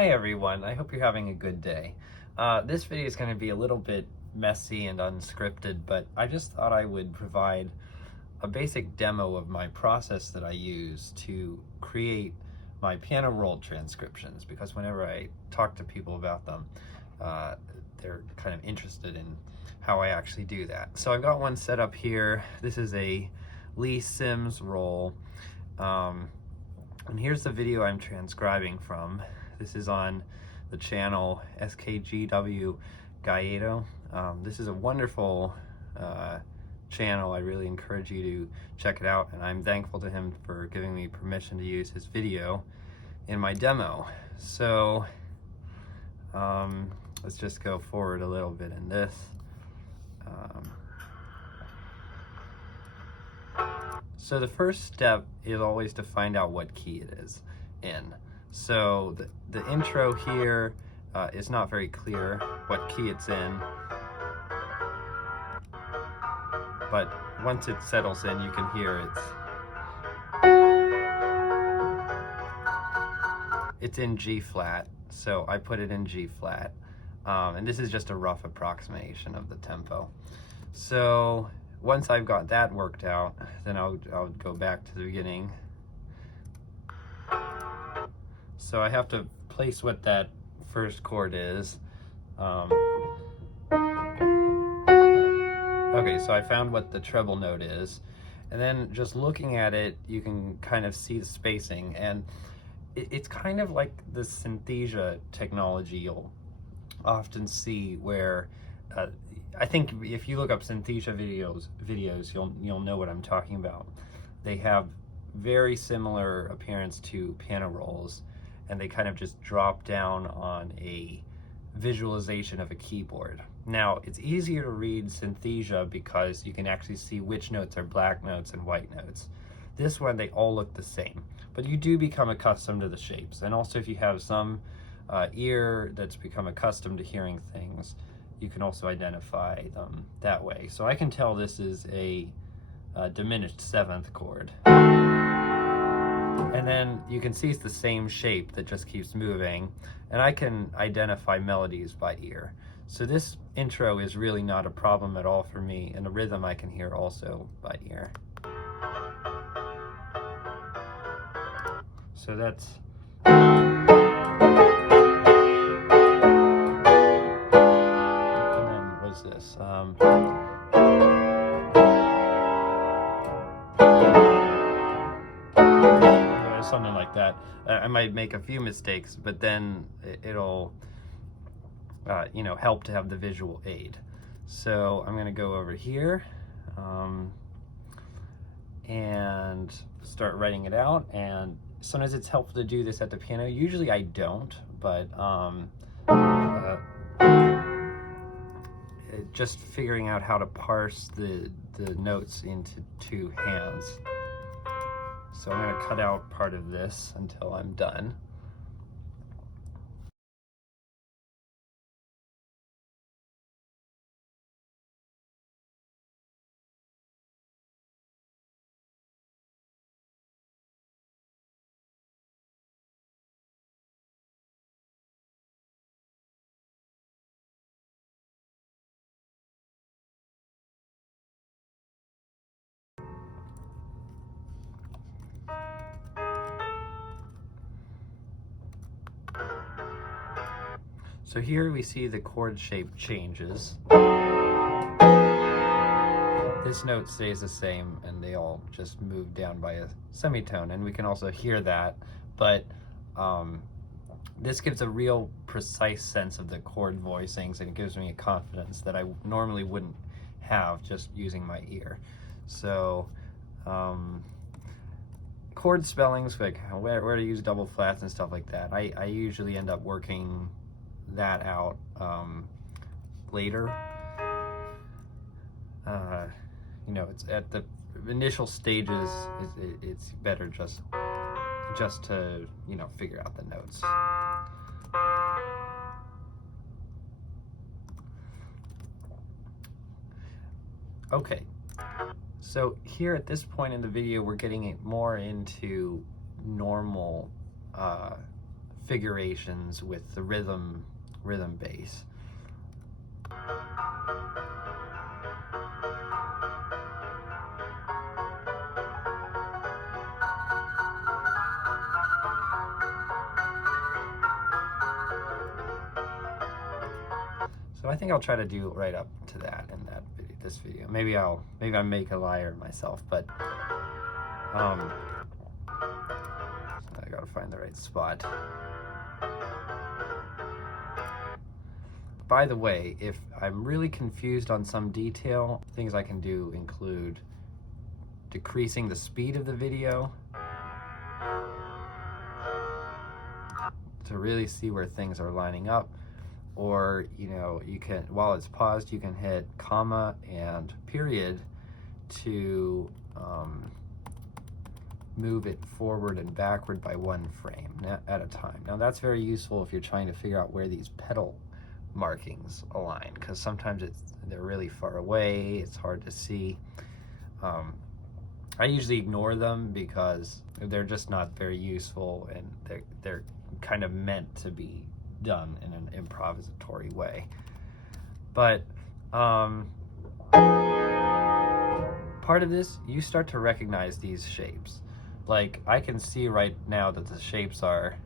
Hi everyone, I hope you're having a good day. This video is going to be a little bit messy and unscripted, but I just thought I would provide a basic demo of my process that I use to create my piano roll transcriptions, because whenever I talk to people about them, they're kind of interested in how I actually do that. So I've got one set up here. This is a Lee Sims roll, and here's the video I'm transcribing from. This is on the channel SKGW Gallardo. This is a wonderful channel. I really encourage you to check it out, and I'm thankful to him for giving me permission to use his video in my demo. So let's just go forward a little bit in this. So the first step is always to find out what key it is in. So the intro here is not very clear what key it's in, but once it settles in, you can hear it's in G flat, so I put it in G flat, and this is just a rough approximation of the tempo. So once I've got that worked out, then I'll go back to the beginning. So I have to place what that first chord is. Okay, so I found what the treble note is, and then just looking at it, you can kind of see the spacing, and it's kind of like the synesthesia technology you'll often see, where I think if you look up synesthesia videos, you'll know what I'm talking about. They have very similar appearance to piano rolls, and they kind of just drop down on a visualization of a keyboard. Now, it's easier to read synesthesia because you can actually see which notes are black notes and white notes. This one, they all look the same, but you do become accustomed to the shapes. And also, if you have some ear that's become accustomed to hearing things, you can also identify them that way. So I can tell this is a diminished seventh chord. And then you can see it's the same shape that just keeps moving, and I can identify melodies by ear. So this intro is really not a problem at all for me, and the rhythm I can hear also by ear. So that's... And then what's this? Something like that. I might make a few mistakes, but then it'll help to have the visual aid. So I'm going to go over here and start writing it out. And sometimes it's helpful to do this at the piano. Usually I don't, but just figuring out how to parse the notes into two hands. So I'm going to cut out part of this until I'm done. So here we see the chord shape changes. This note stays the same, and they all just move down by a semitone, and we can also hear that, but this gives a real precise sense of the chord voicings, and it gives me a confidence that I normally wouldn't have just using my ear. So chord spellings, like where to use double flats and stuff like that, I usually end up working that out later. It's at the initial stages, it's better just to figure out the notes. Okay, so here at this point in the video, we're getting it more into normal configurations with the rhythm bass. So I think I'll try to do right up to that in this video. Maybe I make a liar myself, but I gotta find the right spot. By the way, if I'm really confused on some detail, things I can do include decreasing the speed of the video to really see where things are lining up. Or, you can, while it's paused, you can hit comma and period to move it forward and backward by 1 frame at a time. Now that's very useful if you're trying to figure out where these pedal markings align, because sometimes they're really far away, it's hard to see. I usually ignore them because they're just not very useful, and they're kind of meant to be done in an improvisatory way. But part of this, you start to recognize these shapes. Like, I can see right now that the shapes are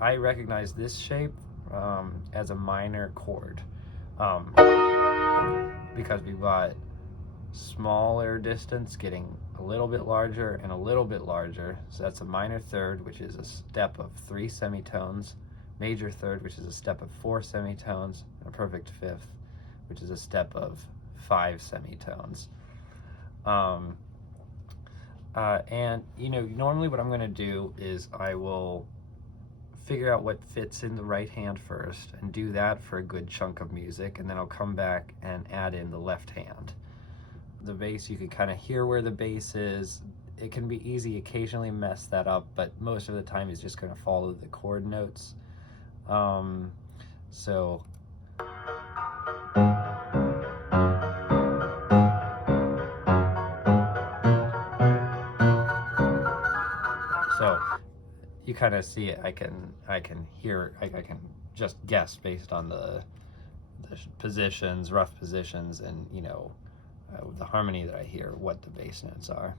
I recognize this shape as a minor chord because we've got smaller distance getting a little bit larger and a little bit larger. So that's a minor third, which is a step of 3 semitones, major third, which is a step of 4 semitones, and a perfect fifth, which is a step of 5 semitones. And normally what I'm going to do is I will figure out what fits in the right hand first and do that for a good chunk of music, and then I'll come back and add in the left hand. The bass, you can kind of hear where the bass is. It can be easy occasionally mess that up, but most of the time it's just going to follow the chord notes. So you kind of see it. I can hear. I can just guess based on the positions, rough positions, and the harmony that I hear, what the bass notes are.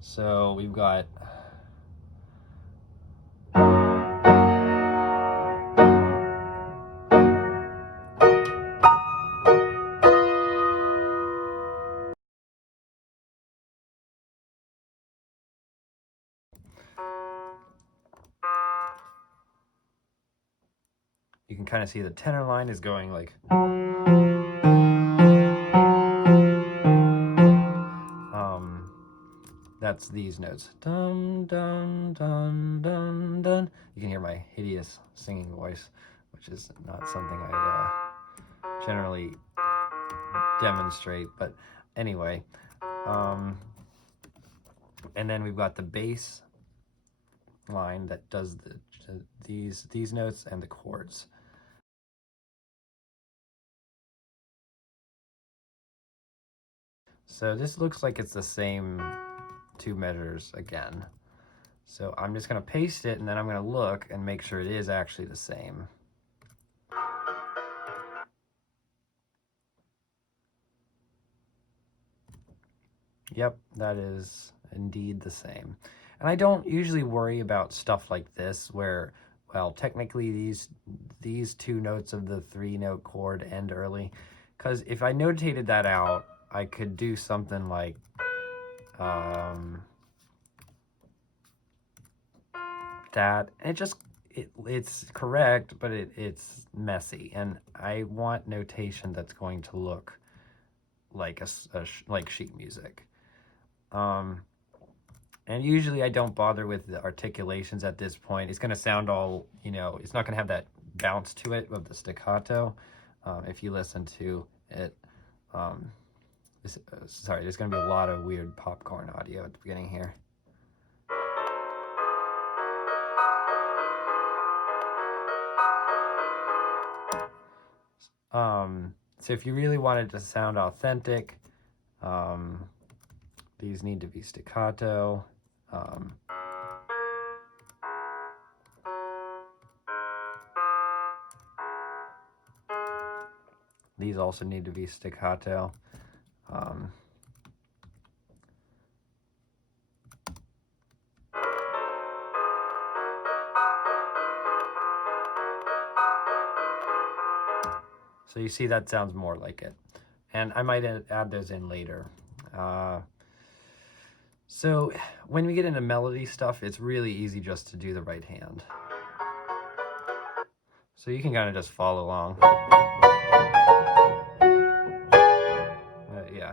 So we've got you can kind of see the tenor line is going like that's these notes. Dun dun dun dun dun. You can hear my hideous singing voice, which is not something I generally demonstrate, but anyway. And then we've got the bass line that does these notes and the chords. So this looks like it's the same 2 measures again. So I'm just going to paste it, and then I'm going to look and make sure it is actually the same. Yep, that is indeed the same. And I don't usually worry about stuff like this where, well, technically these 2 notes of the 3-note chord end early, because if I notated that out, I could do something like that. It's correct, but it's messy, and I want notation that's going to look like like sheet music. And usually I don't bother with the articulations at this point. It's going to sound all, it's not going to have that bounce to it of the staccato. If you listen to it, sorry, there's going to be a lot of weird popcorn audio at the beginning here. So if you really want it to sound authentic, these need to be staccato. These also need to be staccato. So you see that sounds more like it. And I might add those in later. So when we get into melody stuff, it's really easy just to do the right hand. So you can kind of just follow along. Yeah.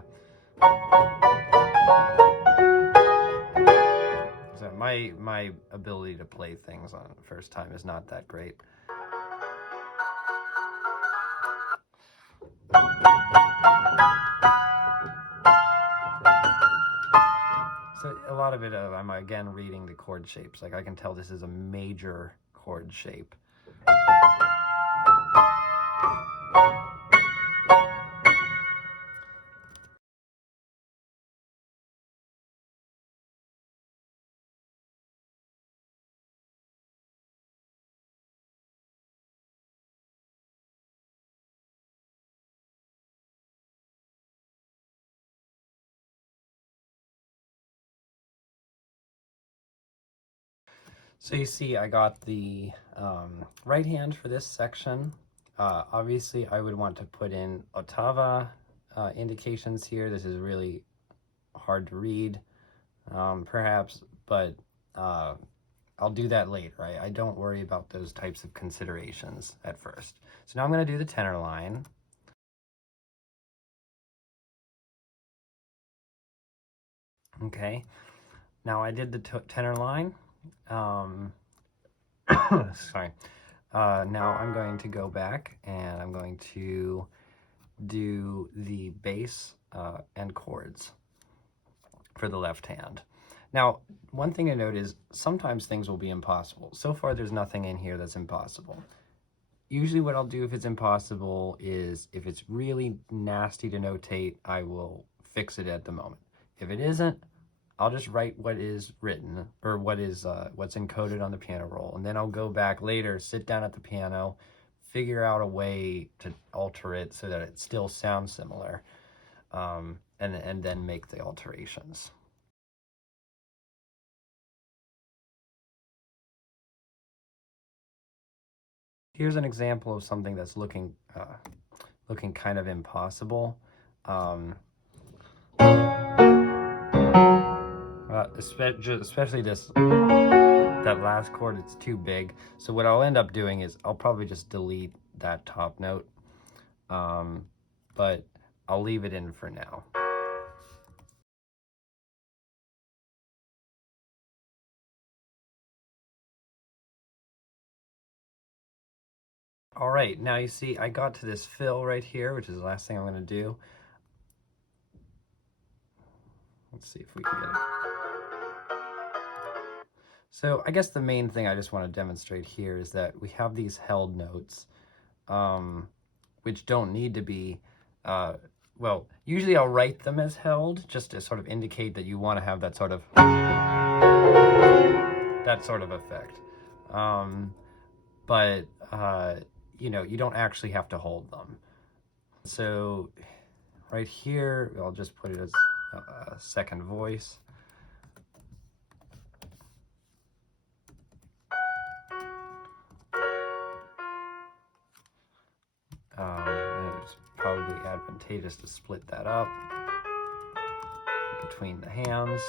So my ability to play things on the first time is not that great. So a lot of it, I'm again reading the chord shapes. Like I can tell this is a major chord shape. So you see I got the right hand for this section. Obviously I would want to put in ottava indications here. This is really hard to read, perhaps, but I'll do that later. I don't worry about those types of considerations at first. So now I'm going to do the tenor line. Okay, now I did the tenor line. Sorry. Now I'm going to go back and I'm going to do the bass and chords for the left hand. Now, one thing to note is sometimes things will be impossible. So far, there's nothing in here that's impossible. Usually what I'll do if it's impossible is if it's really nasty to notate, I will fix it at the moment. If it isn't, I'll just write what is written or what's encoded on the piano roll. And then I'll go back later, sit down at the piano, figure out a way to alter it so that it still sounds similar, and then make the alterations. Here's an example of something that's looking kind of impossible. Especially that last chord, it's too big. So what I'll end up doing is I'll probably just delete that top note, but I'll leave it in for now. All right, now you see I got to this fill right here, which is the last thing I'm going to do. Let's see if we can get it. So I guess the main thing I just want to demonstrate here is that we have these held notes, which don't need to be, well, usually I'll write them as held just to sort of indicate that you want to have that sort of effect. But you know, you don't actually have to hold them. So right here, I'll just put it as a second voice. It's probably advantageous to split that up between the hands.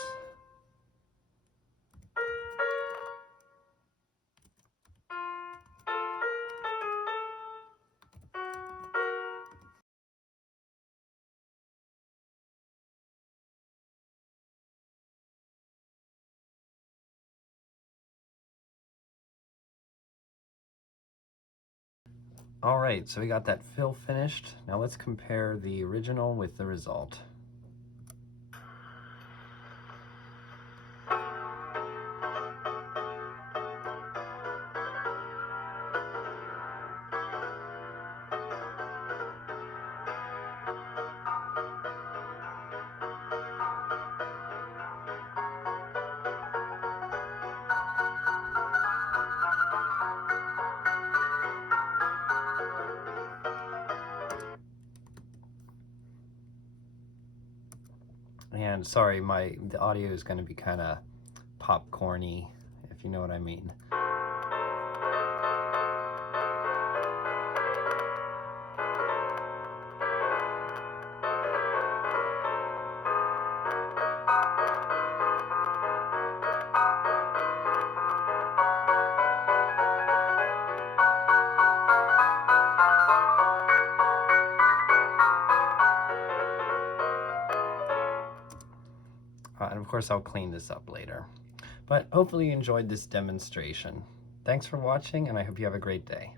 All right, so we got that fill finished. Now let's compare the original with the result. And sorry, the audio is going to be kind of popcorny, if you know what I mean. And of course, I'll clean this up later. But hopefully you enjoyed this demonstration. Thanks for watching, and I hope you have a great day.